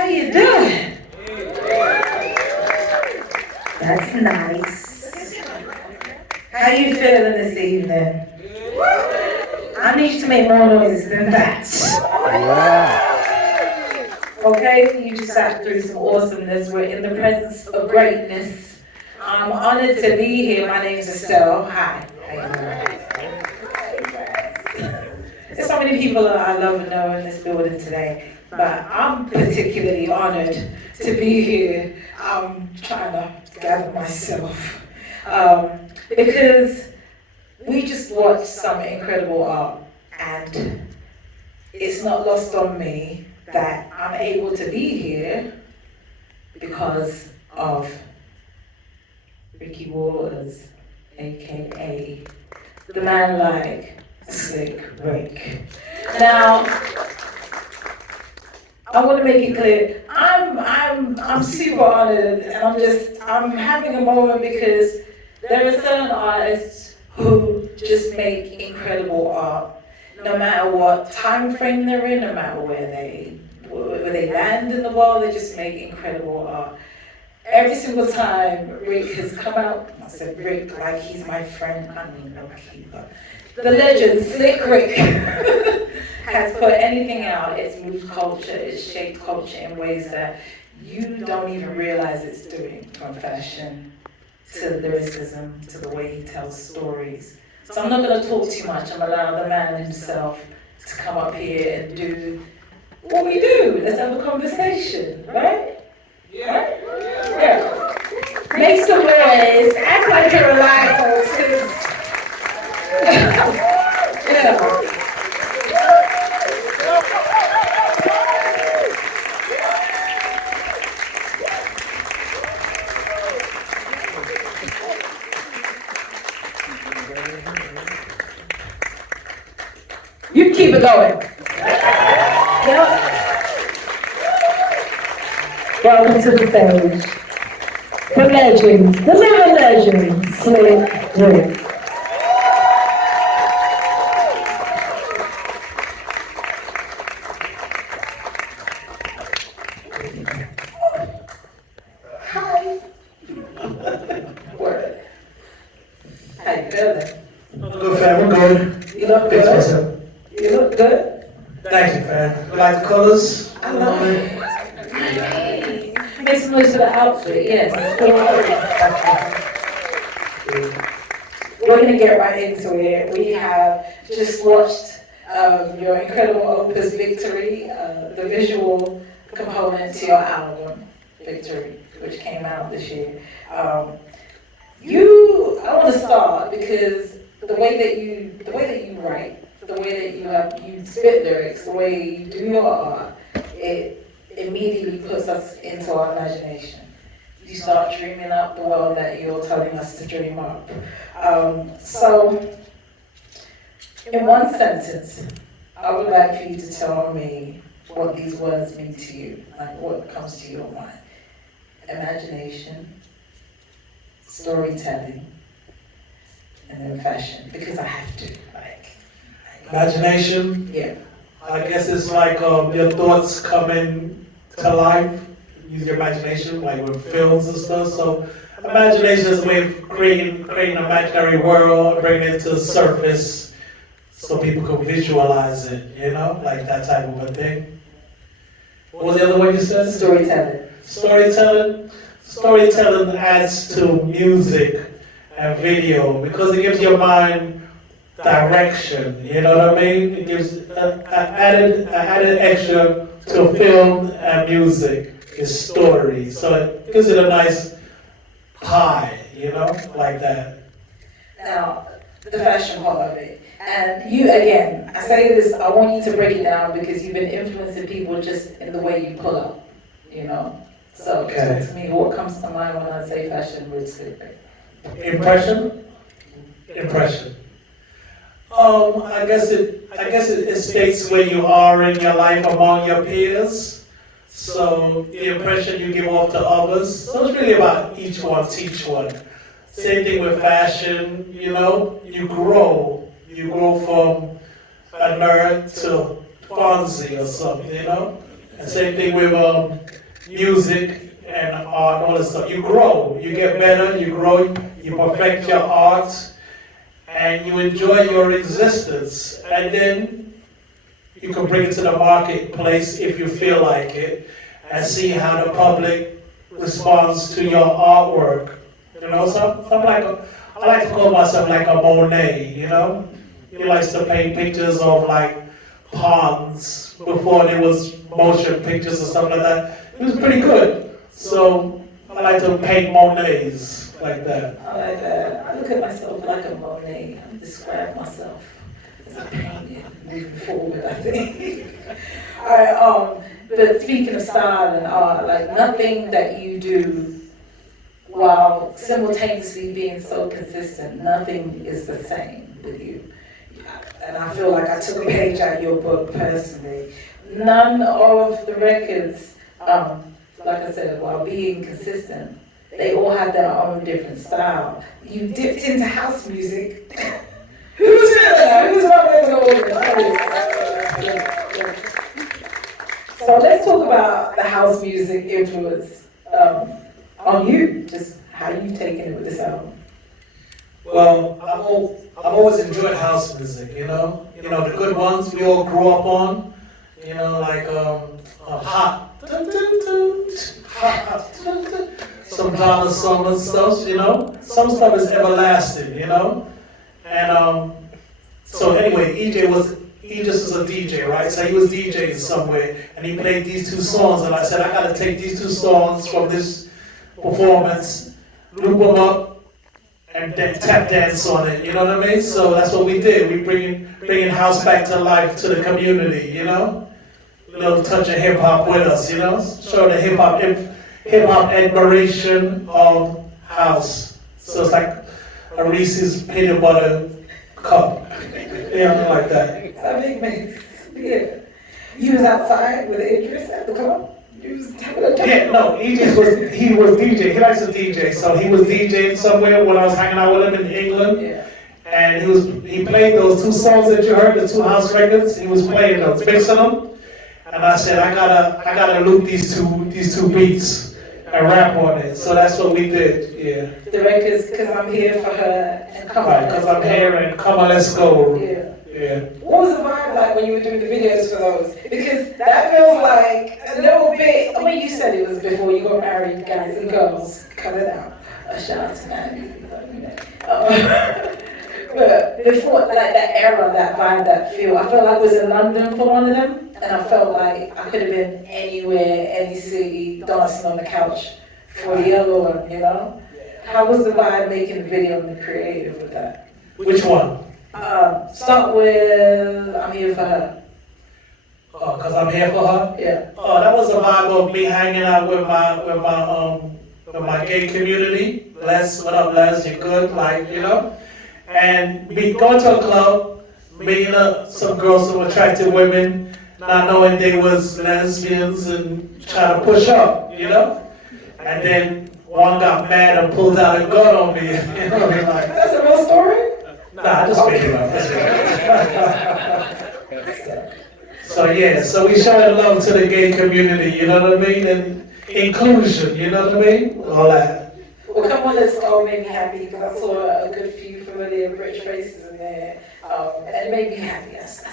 How you doing? That's nice. How you feeling this evening? I need to make more noise than that. Okay, you just sat through some awesomeness. We're in the presence of greatness. I'm honored to be here. My name is Estelle. Hi. How you doing? There's so many people that I love and know in this building today, but I'm particularly honored to be here. I'm trying to gather myself because we just watched some incredible art, and it's not lost on me that I'm able to be here because of Ricky Waters, aka the man like Slick Rick. Now, I want to make it clear, I'm super honored, and I'm having a moment because there are certain artists who just make incredible art, no matter what time frame they're in, no matter where they land in the world, they just make incredible art. Every single time Rick has come out, I said Rick like he's my friend, I mean no keeper. The legend, Slick Rick, has put anything out, it's moved culture, it's shaped culture in ways that you don't even realize it's doing, from fashion to lyricism to the way he tells stories. So I'm not going to talk too much, I'm allowing the man himself to come up here and do what we do. Let's have a conversation, right? Yeah. Yeah. Make some noise, act like you're alive, folks. Yeah. You keep it going. Yep. Welcome to the stage. The legend, the living legend, Slick Rick. Hi. Word. How you feeling? Good, fam. I'm good. You look good. You look good. Thank you, fam. You like the colors? I love it. Make some noise for the outfit, yes. We're going to get right into it. We have just watched your incredible opus, Victory, the visual component to your album, Victory, which came out this year. I want to start because the way that you write, the way that you spit lyrics, the way you do your art, it immediately puts us into our imagination. You start dreaming up the world that you're telling us to dream up. So, in one sentence, I would like for you to tell me what these words mean to you, like what comes to your mind. Imagination, storytelling, and then fashion, because I have to. Imagination? Yeah. I guess it's like your thoughts coming to life. Use your imagination, like with films and stuff. So imagination is a way of creating an imaginary world, bringing it to the surface so people can visualize it, you know, like that type of a thing. What was the other one you said? Storytelling. Storytelling adds to music and video because it gives your mind direction, you know what I mean? It gives an added extra to film and music, is story. So it gives it a nice high, you know, like that. Now, the fashion part of it. And you, again, I say this, I want you to break it down because you've been influencing people just in the way you pull up, you know? So, Okay. Talk to me, what comes to mind when I say fashion with Slick Rick? Impression. I guess it states where you are in your life among your peers. So the impression you give off to others. So it's really about each one, teach one. Same thing with fashion, you know, you grow. You grow from a nerd to Fonzie or something, you know? And same thing with music and art, all this stuff. You grow, you get better, you grow, you perfect your art, and you enjoy your existence. And then you can bring it to the marketplace if you feel like it, and see how the public responds to your artwork. You know, I like to call myself like a Monet, you know? He likes to paint pictures of like ponds before there was motion pictures and stuff like that. It was pretty good. So I like to paint Monets like that. I like that. I look at myself like a Monet. I describe myself as a painting moving forward, I think. All right, but speaking of style and art, like nothing that you do while simultaneously being so consistent, nothing is the same with you. And I feel like I took a page out of your book personally. None of the records, like I said, while being consistent, they all had their own different style. You dipped into house music. Who's feeling that? Who's not going to So let's talk about the house music influence on you. Just how you taking it with this album. Well, I've always enjoyed house music, you know? You know, the good ones we all grew up on, you know, like hot, some Donna Summer stuff, you know? Some stuff is everlasting, you know? And so anyway, Idris is a DJ, right? So he was DJing somewhere, and he played these two songs, and I said, I gotta take these two songs from this performance, loop them up, and then tap dance on it, you know what I mean? So that's what we did. We bringing house back to life to the community, you know? A little touch of hip hop with us, you know? Show the hip hop admiration of house. So it's like a Reese's peanut butter cup, you know, like that. That makes yeah. You was outside with Idris at the club? Yeah, no, he was DJ. He likes to DJ, so he was DJing somewhere when I was hanging out with him in England. Yeah. And he played those two songs that you heard, the two house records. He was playing those, mixing them. And I said, I gotta loop these two beats and rap on it. So that's what we did. Yeah. The records, Cause I'm Here for Her and Come On. Right, Cause I'm Here and Come On, Let's Go. Yeah. Yeah. What was the vibe like when you were doing the videos for those? Because that feels like a little bit, I mean, you said it was before you got married, guys and girls. Cut it out. A shout out to Maddie. But before, like that era, that vibe, that feel, I felt like I was in London for one of them, and I felt like I could have been anywhere, any city, dancing on the couch for the other one, you know? How was the vibe making the video and the creative with that? Which one? Start with I'm Here for Her. Oh, Cause I'm Here for Her? Yeah. Oh, that was a vibe of me hanging out with my gay community. Les, what up, Les? You good? Like, you know? And we go to a club, meeting some girls, some attractive women, not knowing they was lesbians and trying to push up, you know? And then one got mad and pulled out a gun on me. You know, like, That's a real story? Nah, I just made it up. So yeah, so we showing love to the gay community, you know what I mean? And inclusion, you know what I mean? All that. Well, Come On, Let's Go made me happy because I saw a good few familiar British faces in there. And it made me happy. It's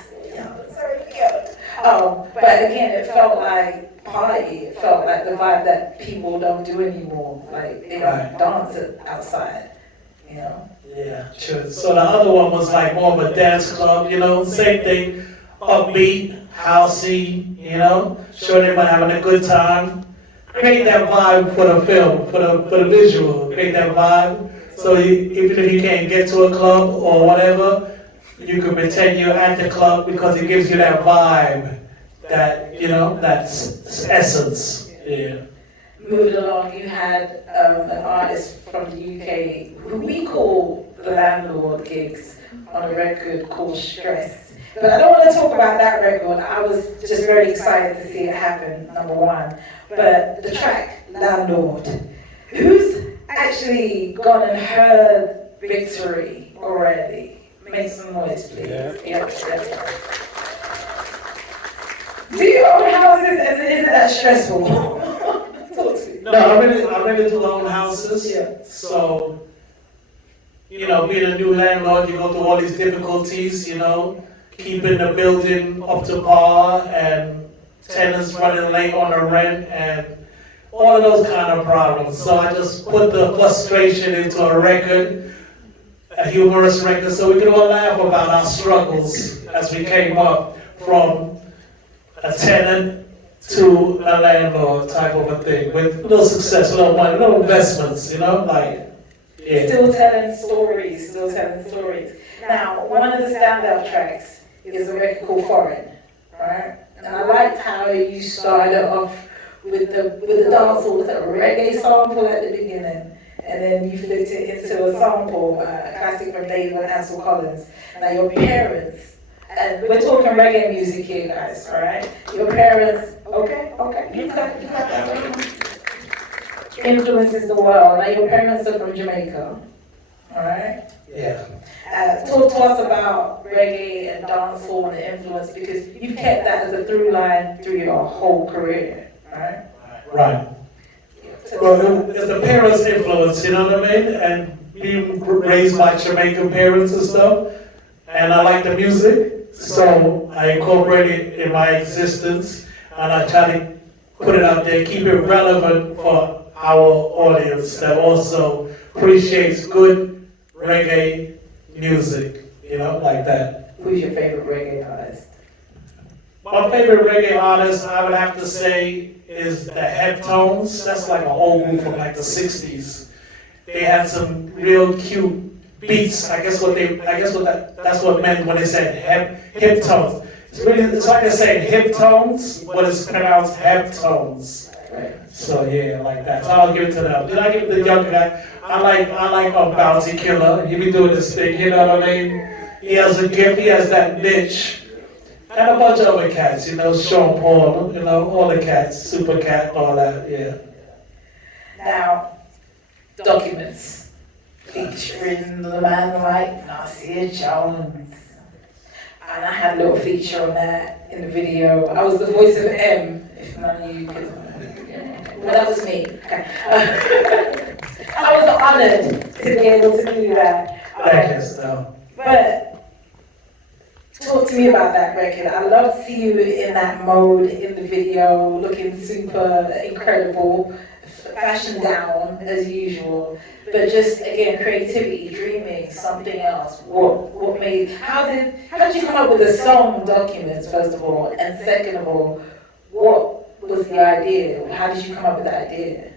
very cute. But again, it felt like party. It felt like the vibe that people don't do anymore. Like they don't dance outside, you know? Yeah, true. So the other one was like more of a dance club, you know, same thing, upbeat, housey, you know, sure everybody having a good time. Create that vibe for the film, for the visual, create that vibe. So even if you can't get to a club or whatever, you can pretend you're at the club because it gives you that vibe, that, you know, that essence, yeah. Moving along, you had an artist from the UK who we call the landlord gigs on a record called Stress. But I don't want to talk about that record. I was just very excited to see it happen, number one. But the track, Landlord, who's actually gone and heard Victory already? Make some noise, please. Yeah. Do you own houses as it that stressful? Talk to me. No, I really do own houses. Yeah. So, being a new landlord, you go through all these difficulties, keeping the building up to par and tenants running late on the rent and all of those kind of problems. So I just put the frustration into a record, a humorous record, so we can all laugh about our struggles as we came up from a tenant to a landlord type of a thing, with little success, little money, little investments, yeah. Still telling stories, still telling stories. Now, one of the standout tracks is a record called Foreign, right? And I liked how you started off with the dancehall, with a reggae sample at the beginning, and then you flipped it into a sample, a classic from Dave and Ansel Collins. Now, your parents, and we're talking reggae music here, guys, all right? Your parents, okay, you got that. Influences the world. Now, your parents are from Jamaica, all right? Yeah. Talk to us about reggae and dancehall and the influence, because you've kept that as a through line through your whole career, right? Right. Well, it's the parents' influence, you know what I mean? And being raised by Jamaican parents and stuff, and I like the music, so I incorporate it in my existence, and I try to put it out there, keep it relevant for our audience that also appreciates good reggae music, like that. Who's your favorite reggae artist? My favorite reggae artist, I would have to say, is the Heptones. That's like an old group from like the 60s. They had some real cute beats. That's what meant when they said hip tones. It's like they're saying hip tones, but it's pronounced Heptones. So yeah, like that. So I'll give it to them. Then I give it to the younger guy. I like Bounty Killer. He be doing this thing, you know what I mean? He has a gift, he has that niche. And a bunch of other cats, Sean Paul, all the cats, Super Cat, all that, yeah. Now, documents featuring the man like Nasir Jones. And I had a little feature on that in the video. I was the voice of M, if none of you could. Well, that was me. Okay. I was honored to be able to do that. Thank you, Estelle. But talk to me about that record. I love to see you in that mode in the video, looking super incredible, fashion down as usual. But just again, creativity, dreaming, something else. What made? How did you come up with the song Documents, first of all, and second of all, what was the idea? How did you come up with the idea?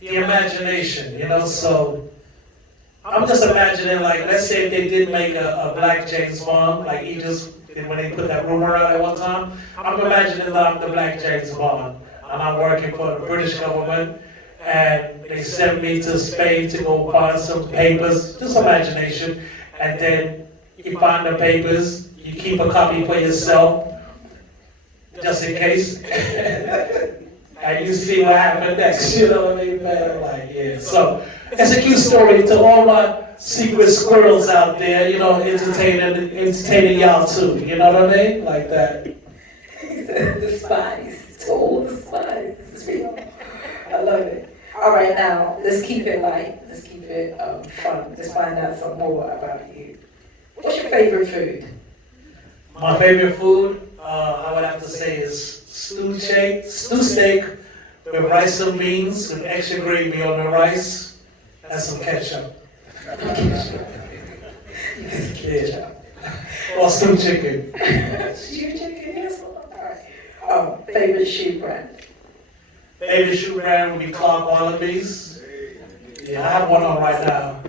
The imagination, so I'm just imagining, like, let's say if they did make a black James Bond, like Idris, when they put that rumor out at one time, I'm imagining that I'm the black James Bond, and I'm working for the British government, and they send me to Spain to go find some papers, just imagination, and then you find the papers, you keep a copy for yourself, just in case. And you see what happened next, you know what I mean, man? Like, yeah. So it's a cute story to all my secret squirrels out there, entertaining y'all too, you know what I mean? Like that. The spies, to all the spies. I love it. All right, now let's keep it light. Let's keep it fun. Let's find out some more about you. What's your favorite food? My favorite food, I would have to say, is stew steak with rice and beans with extra gravy on the rice and some ketchup. Yeah. Or stew chicken. Stew chicken, yes. All right. Favorite shoe brand? Favorite shoe brand would be Clark Wallabies. Yeah, I have one on right now.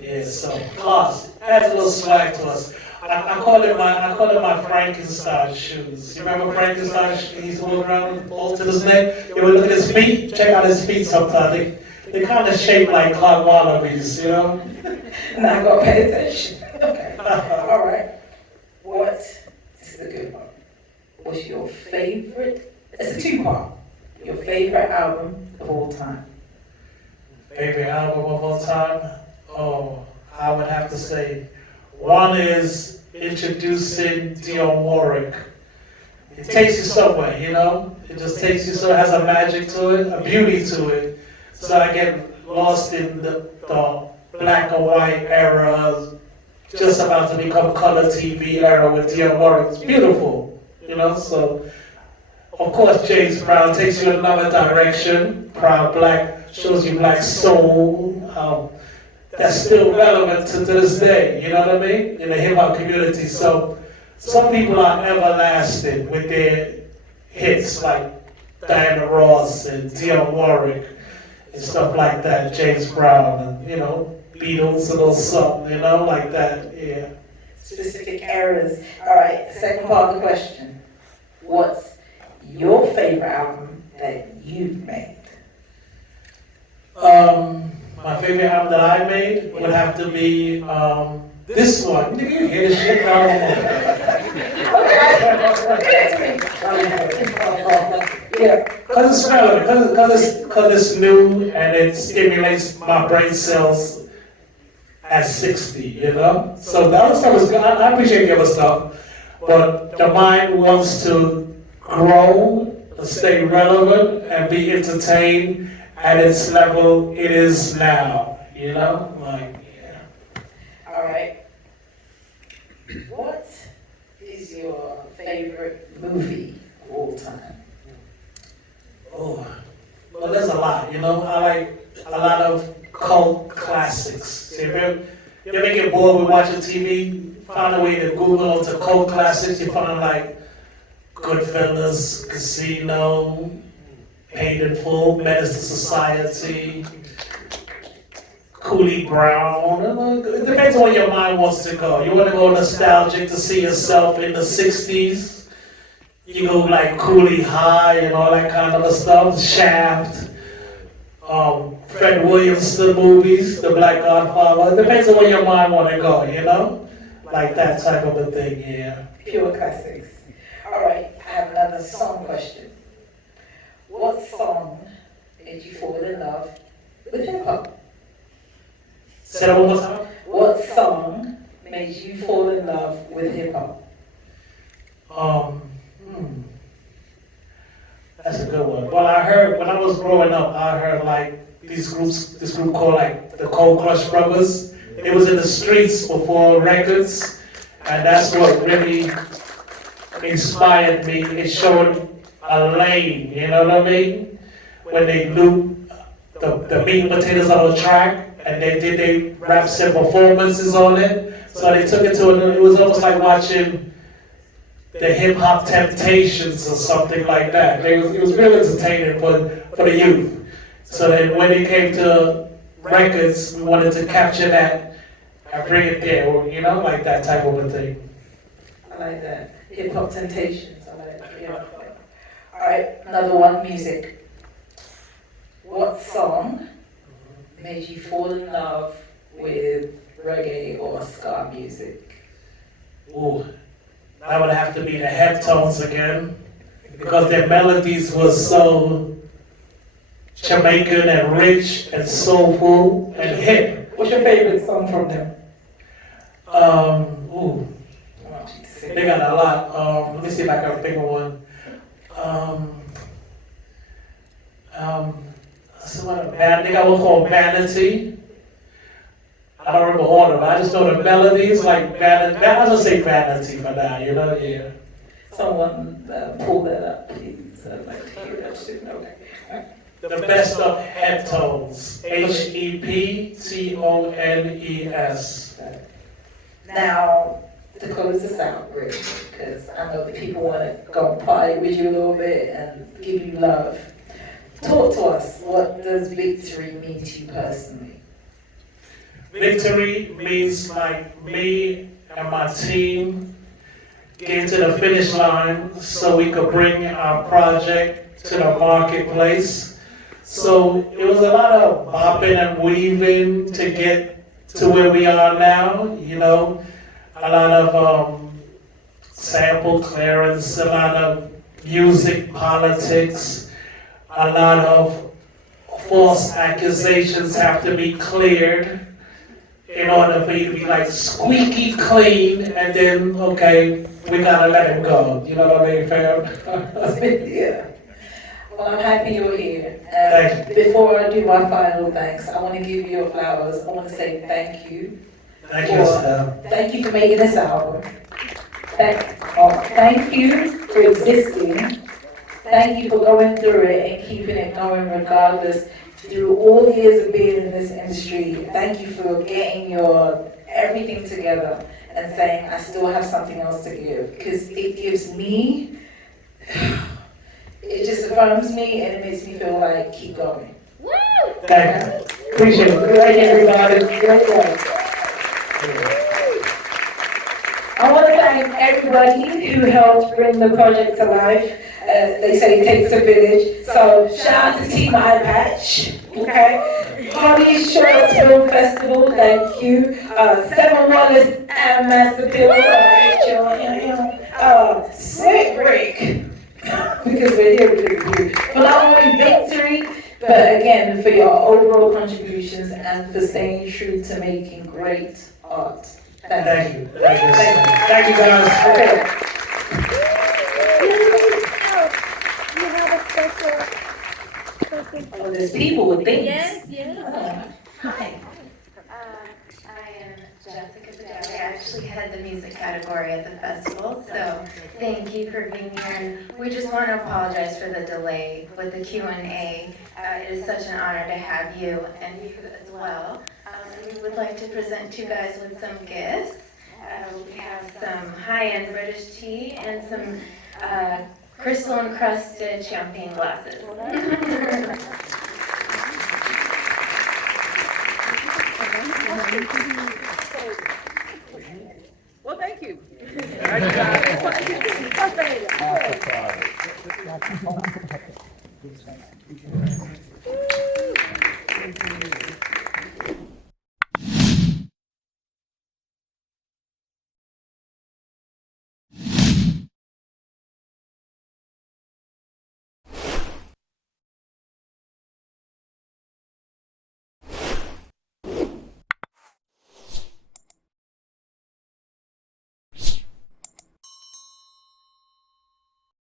Yeah, so Clark's adds a little swag to us. I call it my Frankenstein shoes. You remember Frankenstein? He used to walk around with bolts in his neck. You would look at his feet. Check out his feet sometimes. They kind of shaped like Clark Wallabies, Now I'm gonna pay attention. Okay. All right. This is a good one. What's your favorite? It's a two-part. Your favorite album of all time. Favorite album of all time? Oh, I would have to say one is Introducing Dionne Warwick. it takes you somewhere, you know? It just takes you, so it has a magic to it, a beauty to it. So I get lost in the black and white era, just about to become color TV era with Dionne Warwick. It's beautiful, you know? So, of course, James Brown takes you in another direction. Proud Black shows you black soul. That's still relevant to this day, you know what I mean? In the hip hop community. So, some people are everlasting with their hits like Diana Ross and Dionne Warwick and stuff like that, James Brown, and you know, Beatles, a little something, you know, like that, yeah. Specific eras. All right, second part of the question. What's your favorite album that you've made? My favorite album that I made would have to be this one. Did you hear this shit? Yeah, because it's relevant, because it's new and it stimulates my brain cells at 60, you know? So the other stuff is good. I appreciate the other stuff, but the mind wants to grow, stay relevant, and be entertained at its level it is now, you know? Like, yeah. All right. What is your favorite movie of all time? Oh, well, there's a lot, you know? I like a lot of cult classics. So if you ever get bored with watching TV, find a way to Google to cult classics. You find like Goodfellas, Casino, Paid in Full, Menace to Society, Cooley Brown. It depends on where your mind wants to go. You want to go nostalgic to see yourself in the 60s. You go like Cooley High and all that kind of stuff. Shaft, Fred Williamson movies, The Black Godfather. It depends on where your mind want to go, you know? Like that type of a thing, yeah. Pure classics. All right, I have another song question. What song made you fall in love with hip hop? Say that one more time. What song made you fall in love with hip hop? That's a good one. Well, I heard, when I was growing up, I heard like this group called like the Cold Crush Brothers. It was in the streets before records, and that's what really inspired me. It showed a lane, you know what I mean? When they looped the meat and potatoes on the track, and they did their raps and performances on it. So they took it to it was almost like watching the hip hop Temptations or something like that. It was real entertaining for the youth. So then when it came to records, we wanted to capture that and bring it there, you know, like that type of a thing. I like that. Hip hop Temptations. I like that. Yeah. All right, another one, music. What song made you fall in love with reggae or ska music? Ooh, that would have to be the Heftones again, because their melodies were so Jamaican and rich and soulful and hip. What's your favorite song from them? They got a lot. Let me see if I can think of one. They got one called Vanity. I don't remember all of them. I just know the melodies like Vanity. I'll just say Vanity for now, you know? Yeah. Someone pull that up, please. I'd like to hear that shit. Okay. The best of Heftones. Heftones. Now, to close this out, Rick, because I know that people want to go and party with you a little bit and give you love. Talk to us. What does victory mean to you personally? Victory means like me and my team getting to the finish line so we could bring our project to the marketplace. So it was a lot of bopping and weaving to get to where we are now, you know, a lot of sample clearance, a lot of music politics, a lot of false accusations have to be cleared in order for you to be like squeaky clean, and then, okay, we gotta let him go. You know what I mean, fam? Yeah. Well, I'm happy you're here. Thank And before I do my final thanks, I want to give you your flowers. I want to say thank you. Thank you, Estelle. Thank you for making this album. Thank you for existing. Thank you for going through it and keeping it going regardless. Through all the years of being in this industry, thank you for getting your everything together and saying, I still have something else to give. Because it gives me, it just affirms me and it makes me feel like, keep going. Thank you. Appreciate it. Thank you, everybody. Great work. I want to thank everybody who helped bring the project to life. They say it takes a village. So shout out to Team Eye Patch, okay? HollyShorts Film Festival, thank you. Wallace and Master Pill, Rachel, Sick Break, because we're here because of you. For not only victory, but again, for your overall contributions and for staying true to making great art. Thank you. Thank you. Thank you, guys. Okay. You have a special. Oh, there's people with things. Yes, yes. Hi. I am Jessica Fidel. I actually head the music category at the festival, so thank you for being here. And we just want to apologize for the delay with the Q&A. It is such an honor to have you and you as well. We would like to present you guys with some gifts. We have some high-end British tea and some crystal encrusted champagne glasses. Well, thank you.